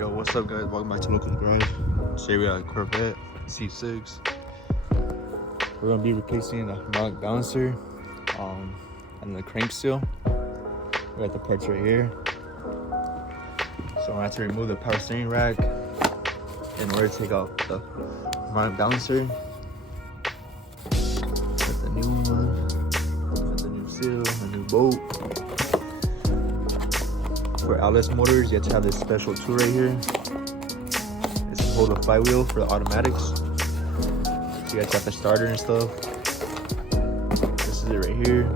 Yo, what's up guys? Welcome back to Locos.Garage. Today we got a Corvette C6. We're gonna be replacing the harmonic balancer and the crank seal. We got the parts right here. So I'm gonna have to remove the power steering rack in order to take out the harmonic balancer. Got the new one, got the new seal, the new bolt. For LS motors, you have to have this special tool right here. It's to hold the flywheel for the automatics. So you have to have the starter and stuff. This is it right here.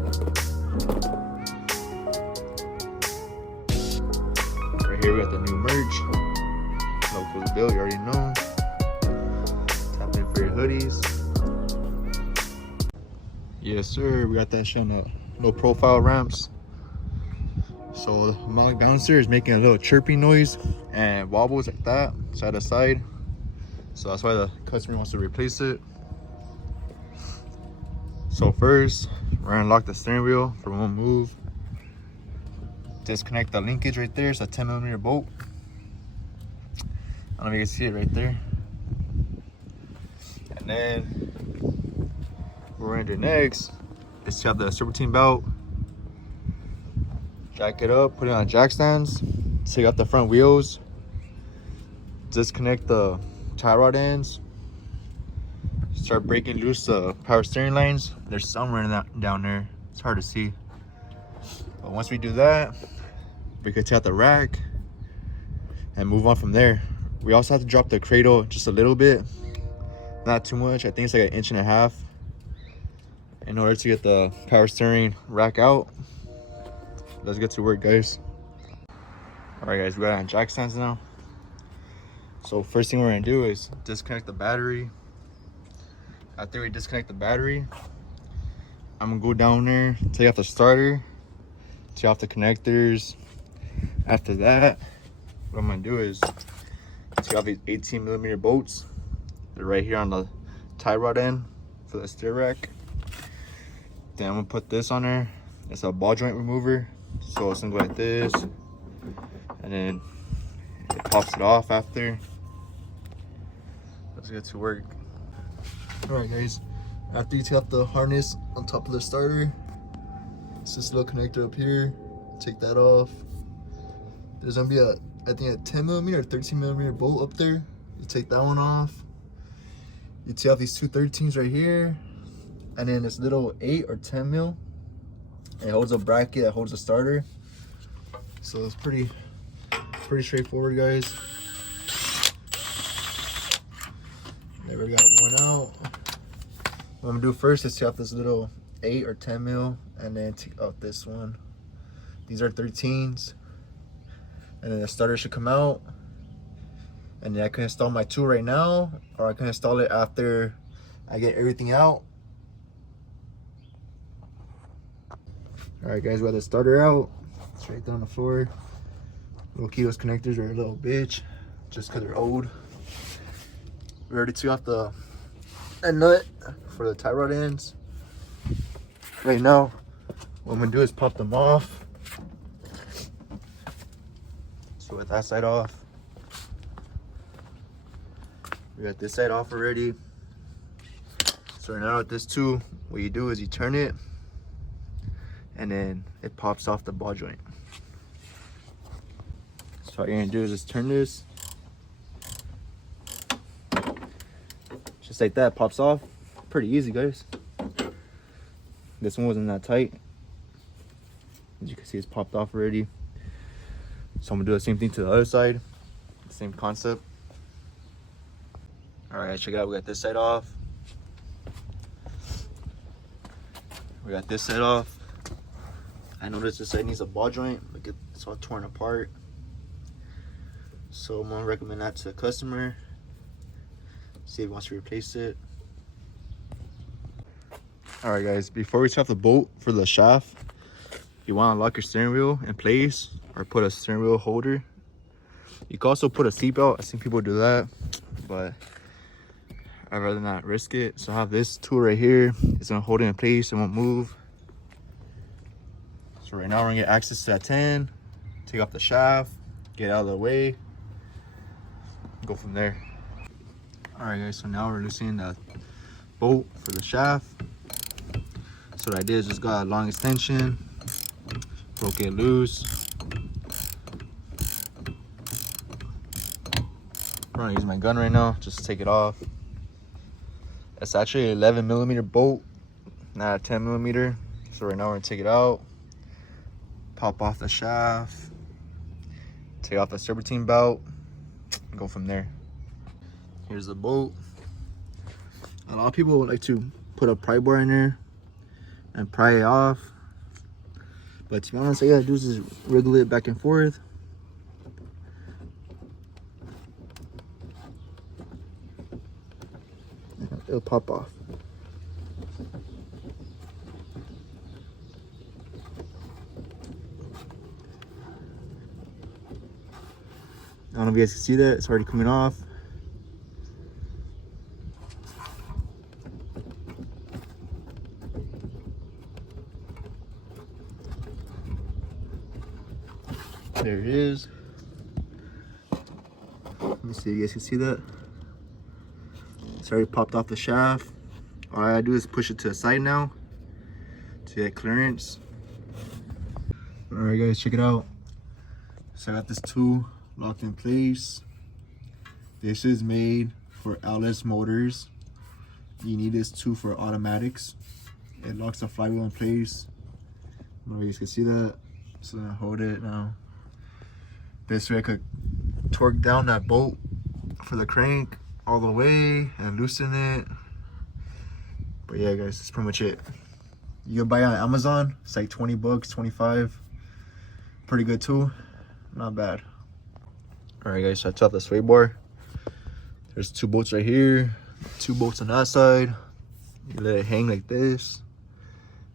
Right here we got the new merch. Locos bill, you already know. Tap in for your hoodies. Yes sir, we got that shit on the no profile ramps. So the harmonic balancer is making a little chirping noise and wobbles like that, side to side. So that's why the customer wants to replace it. So first, we're gonna lock the steering wheel for one move. Disconnect the linkage right there. It's a 10mm bolt. I don't know if you can see it right there. And then what we're gonna do next is to have the serpentine belt. Jack it up, put it on jack stands, take out the front wheels, disconnect the tie rod ends, start breaking loose the power steering lines. There's some running down there, it's hard to see. But once we do that, we could take out the rack and move on from there. We also have to drop the cradle just a little bit, not too much. I think it's like 1.5 inches in order to get the power steering rack out. Let's get to work, guys. All right, guys, we got it on jack stands now. So first thing we're gonna do is disconnect the battery. After we disconnect the battery, I'm gonna go down there, take off the starter, take off the connectors. After that, what I'm gonna do is take off these 18mm bolts. They're right here on the tie rod end for the steer rack. Then I'm gonna put this on there. It's a ball joint remover. So it's gonna go like this, and then it pops it off after. Let's get to work. All right, guys. After you take off the harness on top of the starter, it's this little connector up here. Take that off. There's gonna be I think a 10mm or 13mm bolt up there. You take that one off. You take off these two 13s right here, and then this little 8 or 10mm. It holds a bracket that holds a starter. So it's pretty straightforward, guys. Never got one out. What I'm gonna do first is take off this little 8 or 10mm and then take out this one. These are 13s. And then the starter should come out. And then I can install my tool right now, or I can install it after I get everything out. All right, guys, we got the starter out. It's right there on the floor. Little keyless connectors are a little bitch, just because they're old. We already took off the nut for the tie rod ends. Right now, what I'm gonna do is pop them off. So with that side off, we got this side off already. So now with this tool, what you do is you turn it, and then it pops off the ball joint. So all you're gonna do is just turn this. Just like that, pops off. Pretty easy, guys. This one wasn't that tight. As you can see, it's popped off already. So I'm gonna do the same thing to the other side. Same concept. All right, check it out. We got this side off. We got this side off. I noticed this side needs a ball joint. Look, it's all torn apart. So I'm gonna recommend that to the customer. See if he wants to replace it. All right, guys. Before we take off the bolt for the shaft, you want to lock your steering wheel in place or put a steering wheel holder. You can also put a seatbelt. I've seen people do that, but I'd rather not risk it. So I have this tool right here. It's gonna hold it in place. It won't move. So right now we're gonna get access to that 10, take off the shaft, get out of the way. go from there. All right guys, so now we're loosening the bolt for the shaft. So what I did is just got a long extension, broke it loose. I'm gonna use my gun right now just to take it off. It's actually an 11mm bolt, not a 10mm. So right now we're gonna take it out, pop off the shaft, take off the serpentine belt, and go from there. Here's the bolt. A lot of people would like to put a pry bar in there and pry it off, but to be honest, all you gotta do is just wriggle it back and forth. It'll pop off. I don't know if you guys can see that, it's already coming off. There it is. Let me see if you guys can see that. It's already popped off the shaft. All I gotta do is push it to the side now to get clearance. All right guys, check it out. So I got this tool locked in place. This is made for LS motors. You need this tool for automatics. It locks the flywheel in place. I don't know if you guys can see that. So I'm gonna hold it now. This way I could torque down that bolt for the crank all the way and loosen it. But yeah guys, that's pretty much it. You can buy it on Amazon. It's like 20 bucks, 25. Pretty good tool, not bad. All right guys, so I took off the sway bar. There's 2 bolts right here, 2 bolts on that side. You let it hang like this.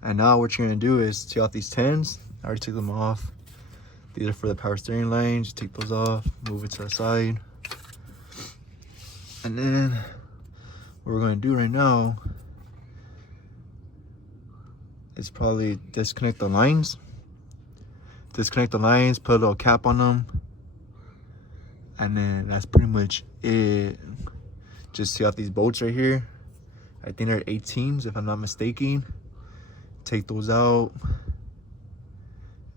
And now what you're gonna do is take off these 10s. I already took them off. These are for the power steering lines. Take those off, move it to the side. And then what we're gonna do right now is probably disconnect the lines. Disconnect the lines, put a little cap on them. And then that's pretty much it. Just see off these bolts right here. I think they're 18s if I'm not mistaken. Take those out.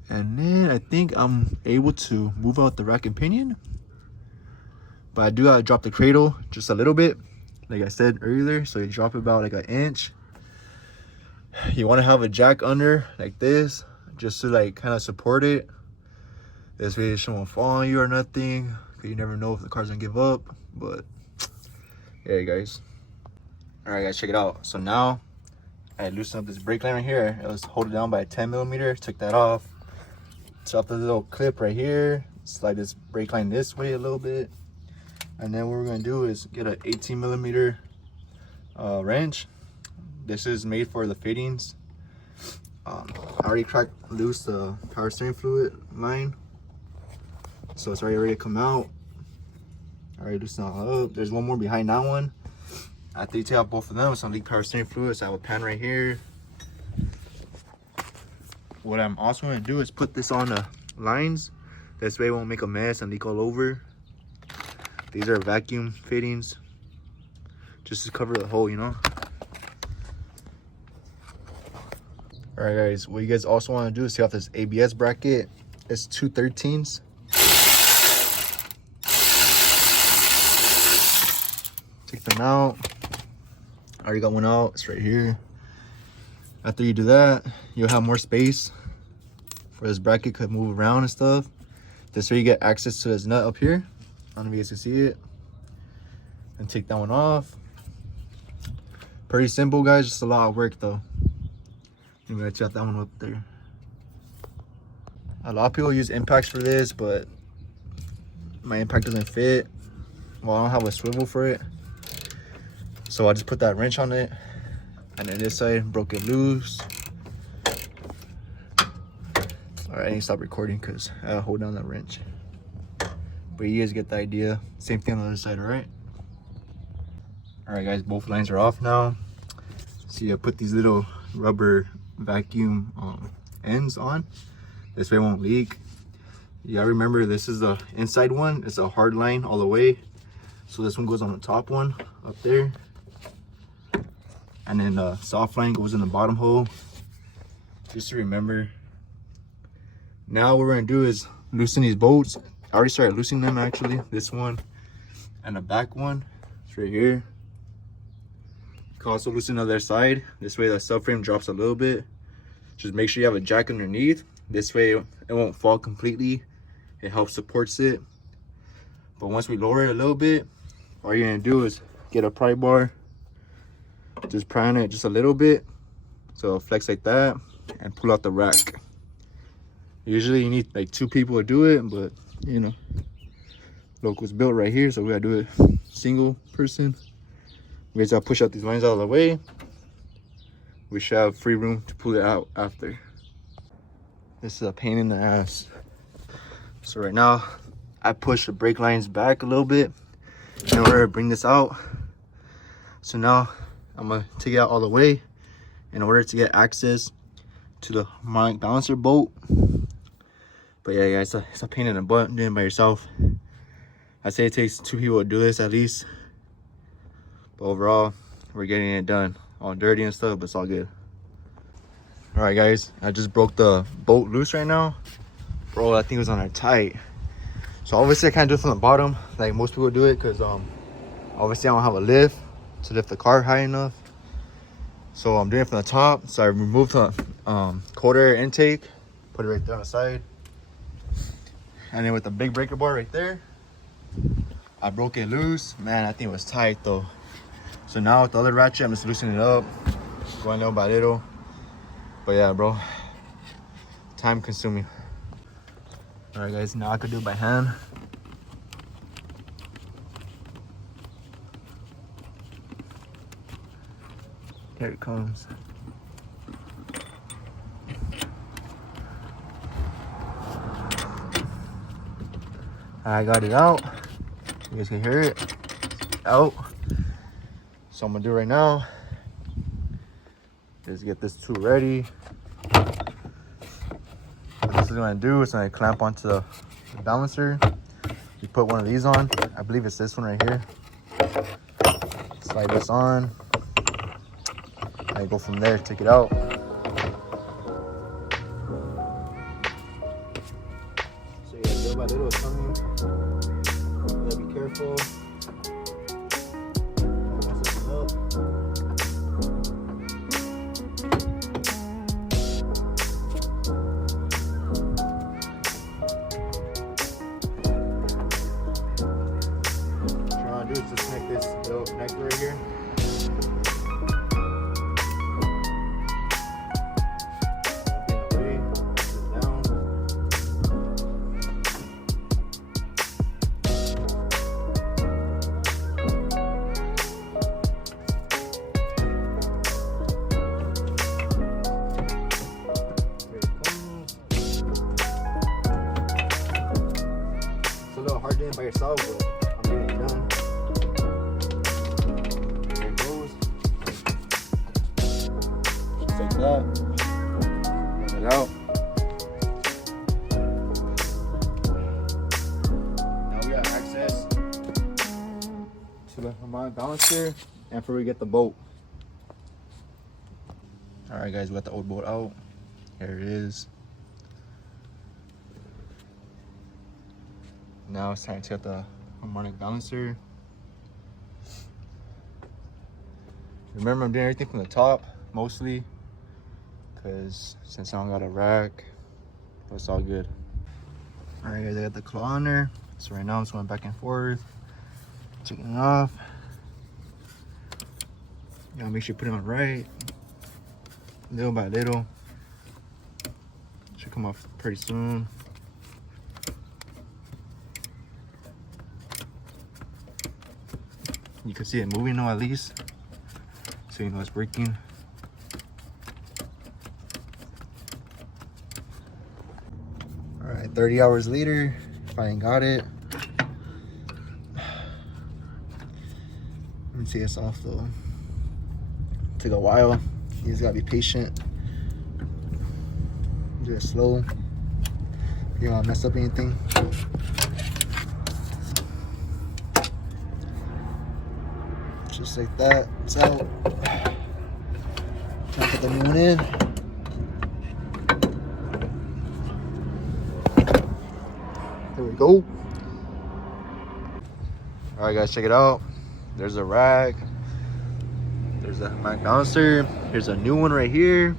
And then I think I'm able to move out the rack and pinion. But I do gotta drop the cradle just a little bit, like I said earlier. So you drop it about like 1 inch. You wanna have a jack under like this, just to like kind of support it. This way it won't fall on you or nothing. Cause you never know if the car's gonna give up. But yeah guys. All right guys, check it out. So now I loosened up this brake line right here. It was holding down by a 10mm. Took that off. Took off the little clip right here. Slide this brake line this way a little bit. And then what we're gonna do is get an 18mm wrench. This is made for the fittings. I already cracked loose the power steering fluid line, so it's already ready to come out. I already loosened it all up. There's one more behind that one. After you take out both of them, it's gonna leak power steering fluid. So I have a pan right here. What I'm also gonna do is put this on the lines. This way it won't make a mess and leak all over. These are vacuum fittings, just to cover the hole, you know. All right guys, what you guys also want to do is take off this ABS bracket. It's 2 13s. Take them out. I already got one out, it's right here. After you do that, you'll have more space for this bracket could move around and stuff. This way you get access to this nut up here. I don't know if you guys can see it. And take that one off. Pretty simple guys, just a lot of work though. I'm gonna check that one up there. A lot of people use impacts for this, but my impact doesn't fit. Well, I don't have a swivel for it. So I just put that wrench on it. And then this side, broke it loose. All right, I need to stop recording because I gotta hold down that wrench. But you guys get the idea. Same thing on the other side, all right? All right, guys, both lines are off now. See, I put these little rubber vacuum ends on. This way it won't leak. Yeah, remember this is the inside one. It's a hard line all the way. So this one goes on the top one up there, and then the soft line goes in the bottom hole, just to remember. Now what we're gonna do is loosen these bolts. I already started loosening them actually. This one and the back one, it's right here. You can also loosen the other side. This way the subframe drops a little bit. Just make sure you have a jack underneath. This way it won't fall completely. It helps supports it. But once we lower it a little bit, all you're gonna do is get a pry bar, just pry on it just a little bit so it'll flex like that, and pull out the rack. Usually you need like 2 people to do it, but you know, Locos built right here, so we gotta do it single person. We just gotta push out these lines out of the way. We should have free room to pull it out after. This is a pain in the ass. So right now I push the brake lines back a little bit in order to bring this out. So now I'm gonna take it out all the way in order to get access to the harmonic balancer bolt. But yeah guys, it's a pain in the butt doing it by yourself. I say it takes 2 people to do this at least, but overall we're getting it done. All dirty and stuff, but it's all good. All right guys, I just broke the bolt loose right now. Bro, that thing was on there tight. So obviously I can't do it from the bottom like most people do it, because obviously I don't have a lift to lift the car high enough. So I'm doing it from the top. So I removed the cold air intake, put it right there on the side, and then with the big breaker bar right there, I broke it loose. Man, that thing was tight though. So now with the other ratchet, I'm just loosening it up, going little by little. But yeah, bro, time consuming. All right guys, now I could do it by hand. Here it comes. I got it out. You guys can hear it. Out. So I'm gonna do right now is get this tool ready. What this is gonna do is gonna clamp onto the balancer. You put one of these on. I believe it's this one right here. Slide this on. I go from there, take it out. So yeah, little by little it's coming. You gotta be careful. Just connect this little connector right here. It's a little hard doing it by yourself, but I'm getting it done. Like that. Let it out. Now we got access to the harmonic balancer and before we get the bolt. Alright guys, we got the old bolt out. Here it is. Now it's time to get the harmonic balancer. Remember, I'm doing everything from the top mostly, because since I don't got a rack, it's all good. All right guys, I got the claw on there. So right now I'm just going back and forth, taking it off. You gotta make sure you put it on right, little by little. Should come off pretty soon. You can see it moving now at least, so you know it's breaking. All right, 30 hours later, finally got it. Let me see it's off though. Took a while. You just gotta be patient. Do it slow. You don't wanna mess up anything. Just like that. It's out. Try to put the new one in. There we go. Alright guys, check it out. There's a rack. There's a harmonic balancer. Here's a new one right here.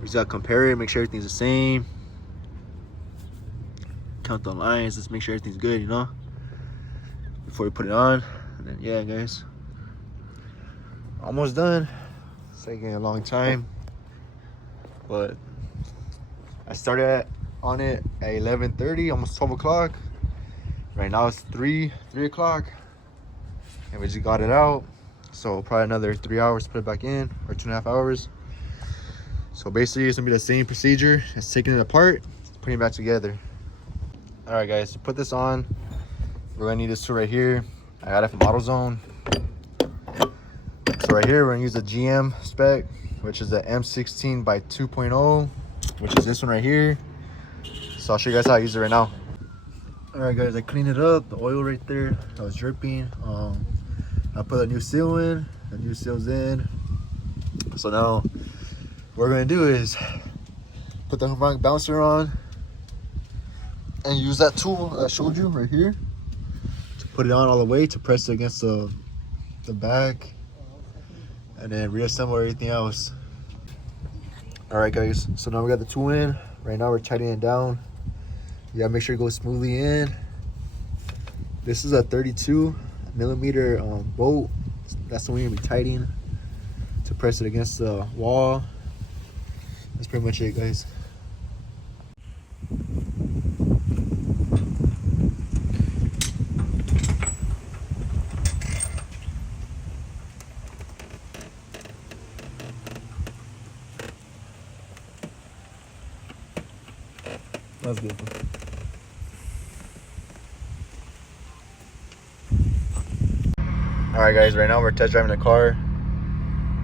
We just gotta compare it, make sure everything's the same. Count the lines, let's make sure everything's good, you know, before we put it on. And then yeah guys, almost done. It's taking a long time, but I started on it at 11:30, almost 12 o'clock. Right now it's 3 o'clock, and we just got it out. So probably another 3 hours to put it back in, or 2.5 hours. So basically it's gonna be the same procedure as taking it apart, putting it back together. All right guys, to put this on, we're gonna need this tool right here. I got it from AutoZone. So right here, we're gonna use the GM spec, which is the M16 by 2.0, which is this one right here. So I'll show you guys how I use it right now. All right guys, I cleaned it up, the oil right there that was dripping. I put a new seal in, the new seal's in. So now what we're gonna do is put the harmonic balancer on and use that tool I showed you right here to put it on all the way, to press it against the back, and then reassemble everything else. All right guys, so now we got the tool in. Right now we're tightening it down. You gotta make sure it goes smoothly in. This is a 32mm bolt. That's the one you're gonna be tightening to press it against the wall. That's pretty much it guys. That's beautiful. All right guys, right now we're test driving the car,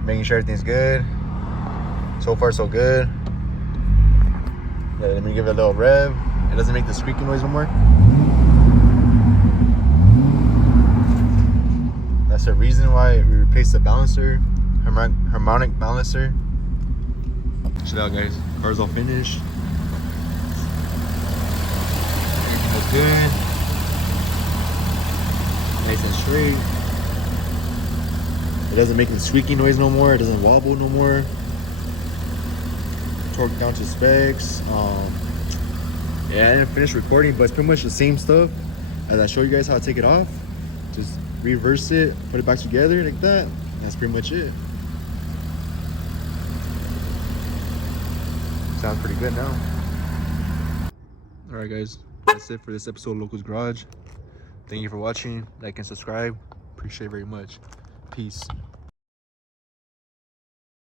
making sure everything's good. So far so good. Yeah, let me give it a little rev. It doesn't make the squeaky noise no more. That's the reason why we replaced the balancer, harmonic balancer. Check it out guys, car's all finished. Everything looks good. Nice and straight. It doesn't make the squeaky noise no more. It doesn't wobble no more. Torque down to specs. Yeah, I didn't finish recording, but it's pretty much the same stuff as I showed you guys how to take it off. Just reverse it, put it back together like that. That's pretty much it. Sounds pretty good now. All right guys, that's it for this episode of Locos.Garage. Thank you for watching. Like and subscribe. Appreciate it very much. Peace.